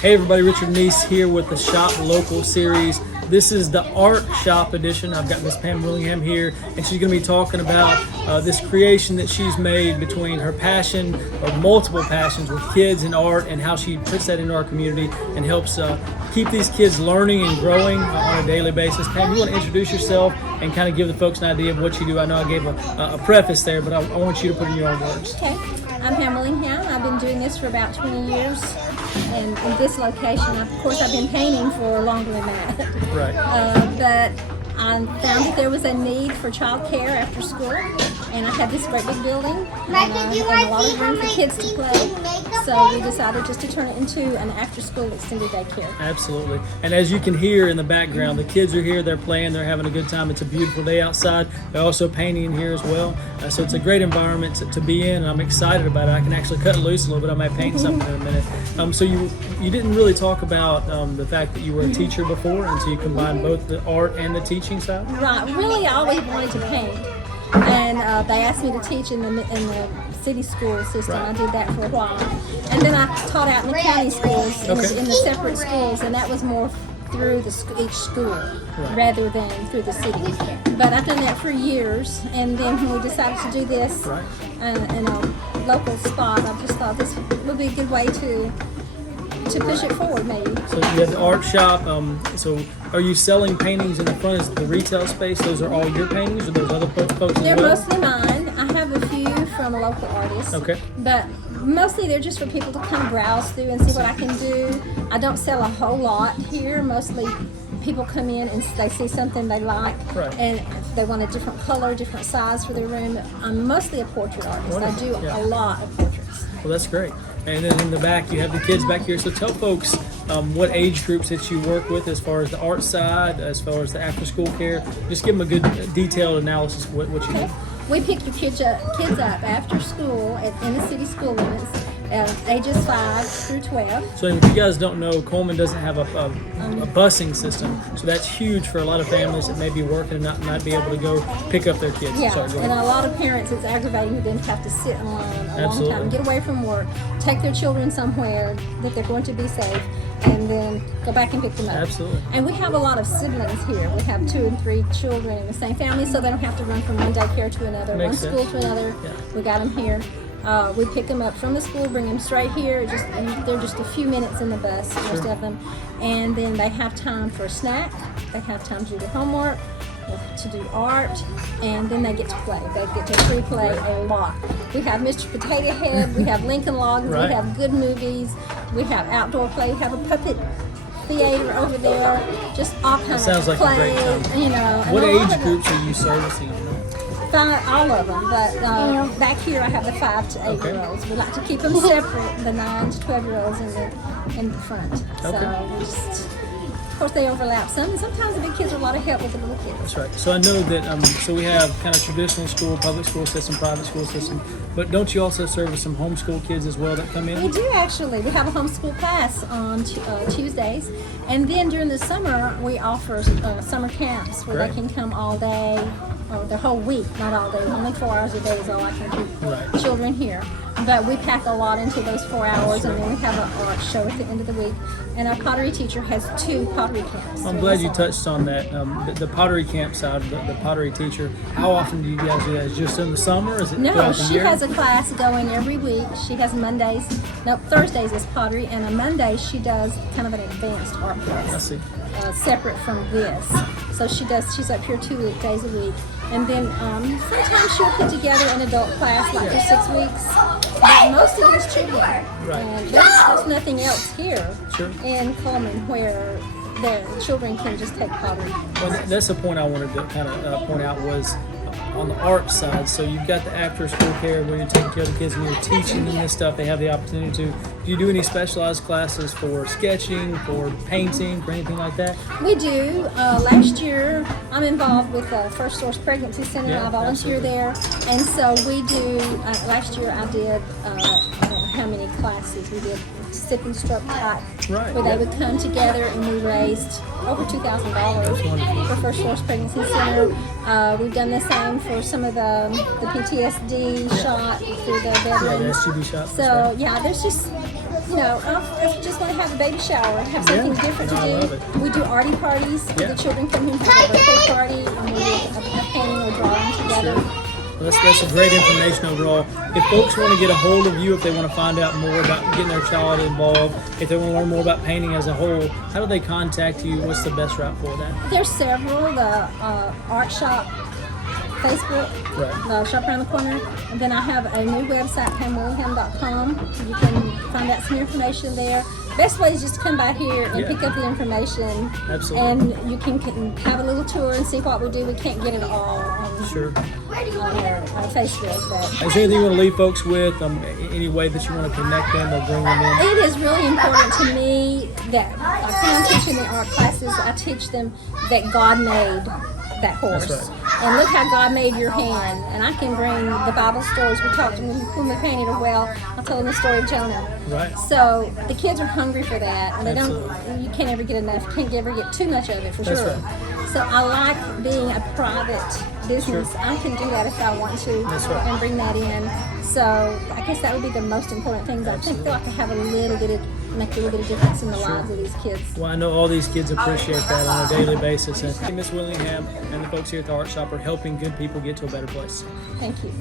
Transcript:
Hey everybody, Richard Neese here with the Shop Local series. This is the Art Shop edition. I've got Miss Pam Willingham here, and she's going to be talking about this creation that she's made between her passion, or multiple passions, with kids and art, and how she puts that into our community and helps keep these kids learning and growing on a daily basis. Pam, you want to introduce yourself and kind of give the folks an idea of what you do? I know I gave a preface there, but I want you to put in your own words. Okay. I'm Pam Willingham. I've been doing this for about 20 years, and in this location, of course, I've been painting for longer than that. Right. But I found that there was a need for childcare after school, and I had this great big building, and a lot of room for kids to play. So we decided just to turn it into an after-school extended daycare. Absolutely. And as you can hear in the background, the kids are here, they're playing, they're having a good time. It's a beautiful day outside. They're also painting in here as well. So it's a great environment to be in, and I'm excited about it. I can actually cut it loose a little bit. I might paint something in a minute. So you didn't really talk about the fact that you were a teacher before, and so you combined both the art and the teaching side? Right. Really, I always wanted to paint. And they asked me to teach in the city school system. Right. I did that for a while. And then I taught out in the county schools, in the separate schools, and that was more through each school rather than through the city. But I've done that for years, and then when we decided to do this in a local spot, I just thought this would be a good way to push it forward, maybe. So you have the art shop. So are you selling paintings in the front as the retail space? Those are all your paintings, or those other folks as They're well? mostly mine. I have a few from a local artist. Okay. But mostly they're just for people to come browse through and see what I can do. I don't sell a whole lot here. Mostly people come in and they see something they like, and if they want a different color, different size for their room. I'm mostly a portrait artist. Wonderful. I do a lot of portraits. Well, that's great. And then in the back, you have the kids back here. So tell folks what age groups that you work with as far as the art side, as far as the after-school care. Just give them a good detailed analysis of what you do. We pick your kids up after school in the city school limits, ages 5 through 12. So if you guys don't know, Cullman doesn't have a busing system, so that's huge for a lot of families that may be working and not be able to go pick up their kids. Yeah, Sorry, and a lot of parents, it's aggravating for them to have to sit in line a long time, get away from work, take their children somewhere that they're going to be safe, and then go back and pick them up. Absolutely. And we have a lot of siblings here. We have 2 and 3 children in the same family, so they don't have to run from one daycare to another, one school to another. Yeah. We got them here. We pick them up from the school, bring them straight here. They're just a few minutes in the bus, most of them. And then they have time for a snack. They have time to do their homework, to do art, and then they get to play. They get to free play a lot. We have Mr. Potato Head, we have Lincoln Logs, we have good movies, we have outdoor play, we have a puppet theater over there, just all kinds of play. Sounds like a great time. You know. What age groups are you servicing? All of them, but back here I have the 5 to 8-year-olds. We like to keep them separate, the 9 to 12-year-olds in the front. So we just, of course, they overlap some. And sometimes the big kids are a lot of help with the little kids. That's right. So I know that. So we have kind of traditional school, public school system, private school system. But don't you also service some homeschool kids as well that come in? We do, actually. We have a homeschool class on Tuesdays, and then during the summer we offer summer camps where they can come all day. The whole week, not all day. Only 4 hours a day is all I can keep children here. But we pack a lot into those 4 hours, and then we have an art show at the end of the week. And our pottery teacher has 2 pottery camps. I'm glad you touched on that. The pottery camp side, the pottery teacher. How often do you guys do that? Is it just in the summer? Or is it throughout the year? She has a class going every week. She has Thursdays is pottery, and on Mondays she does kind of an advanced art class. I see. Separate from this. So she's up here 2 days a week. And then sometimes she'll put together an adult class like for 6 weeks. But most of it is children. And there's nothing else here in Cullman where the children can just take pottery. Well, that's the point I wanted to kind of point out was on the art side. So you've got the after school care where you're taking care of the kids and you're teaching them this stuff. They have the opportunity to. Do you do any specialized classes for sketching, for painting, for anything like that? We do. Last year, I'm involved with the First Source Pregnancy Center. I volunteer there. And so we do, last year I did, I don't know how many classes. We did sip and stroke type, where they would come together, and we raised over $2,000 for First Source Pregnancy Center. We've done the same for some of the PTSD shot through the veterans. Yeah, the STD shot. So yeah, there's just you know, if you just want to have a baby shower, have something different I love to it. do. We do arty parties. The children come here for a birthday party, and we do a painting or drawing together. Well, that's great information overall. If folks want to get a hold of you, if they want to find out more about getting their child involved, if they want to learn more about painting as a whole, how do they contact you? What's the best route for that? There's several. The art shop Facebook, the shop around the corner, and then I have a new website, pamwillingham.com. You can find out some information there. Best way is just to come by here and pick up the information. Absolutely. And you can have a little tour and see what we do. We can't get it all on Facebook. But is there anything you want to leave folks with? Any way that you want to connect them or bring them in? it is really important to me that when I'm teaching the art classes, I teach them that God made that horse. That's right. And look how God made your hand. And I can bring the Bible stories. We talked to them when we painted a well. I told them the story of Jonah. Right. So the kids are hungry for that, and they don't. You can't ever get enough. You can't ever get too much of it for That's sure. right. So I like being a private business. I can do that if I want to, and bring that in. So I guess that would be the most important things. I feel like I have make a little bit of difference in the lives of these kids. Well, I know all these kids appreciate that on a daily basis. And Miss Willingham and the folks here at the art shop are helping good people get to a better place. Thank you.